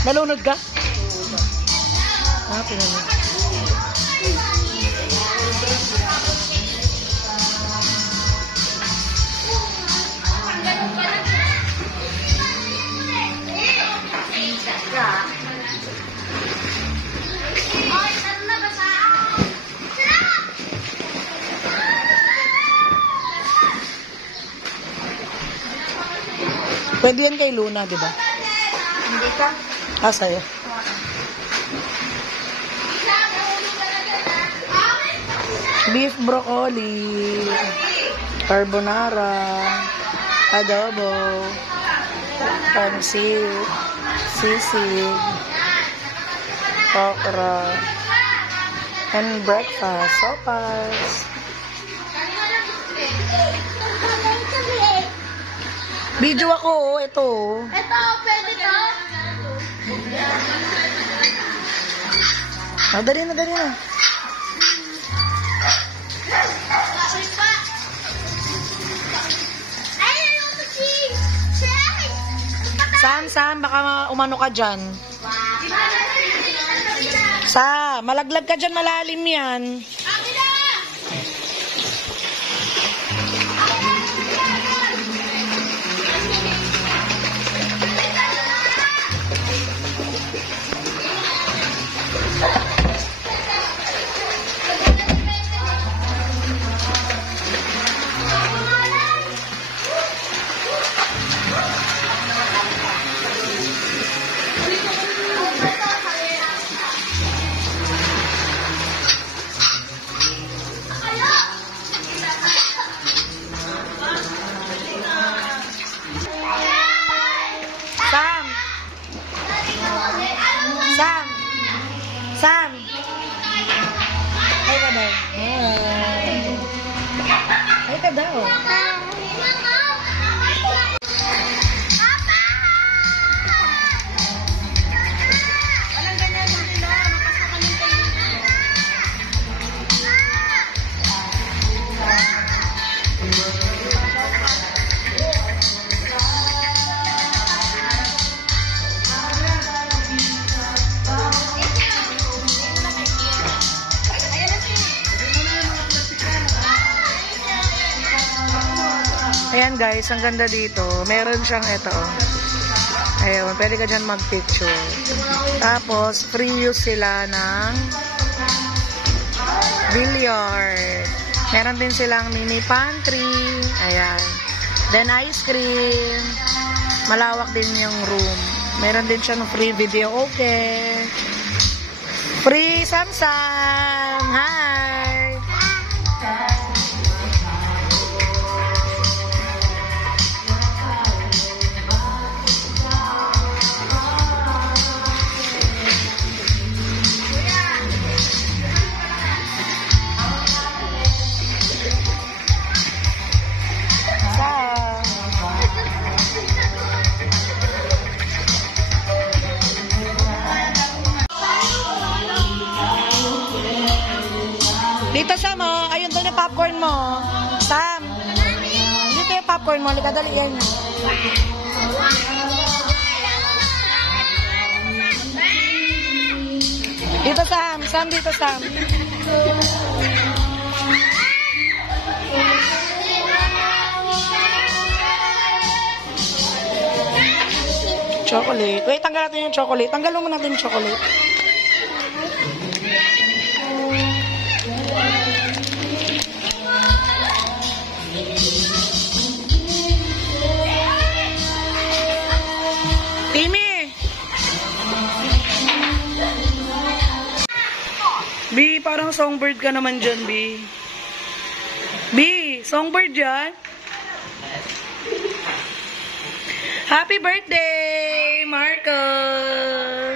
Nalunod ka? Ah, pinunod. Pwede yan kay Luna, di ba? Hindi ka? Ah, sa'yo. Beef broccoli, carbonara, adobo, pansit, sisig, okra, and breakfast, sopas. Video ako, ito. Ito, pwede to? Ah, dali na, dali na. Sam, baka umano ka dyan. Malaglag ka dyan, malalim yan. Sam! Ay ka daw. Ay ka daw. Ayan guys, ang ganda dito. Meron siyang ito. Ayun, pwede ka dyan mag-picture. Tapos, free use sila ng billiard. Meron din silang mini pantry. Ayan. Then, ice cream. Malawak din yung room. Meron din siyang free video. Okay. Free Samsung. Hi! Dito Sam, oh. Ayun doon yung popcorn mo. Sam. Dito yung popcorn mo. Halika, dali yan. Dito Sam. Sam, dito Sam. Chocolate. Wait, tanggal natin yung chocolate. Tanggalin mo natin yung chocolate. B, parang songbird ka naman dyan, B. B, songbird dyan. Happy birthday, Marcos!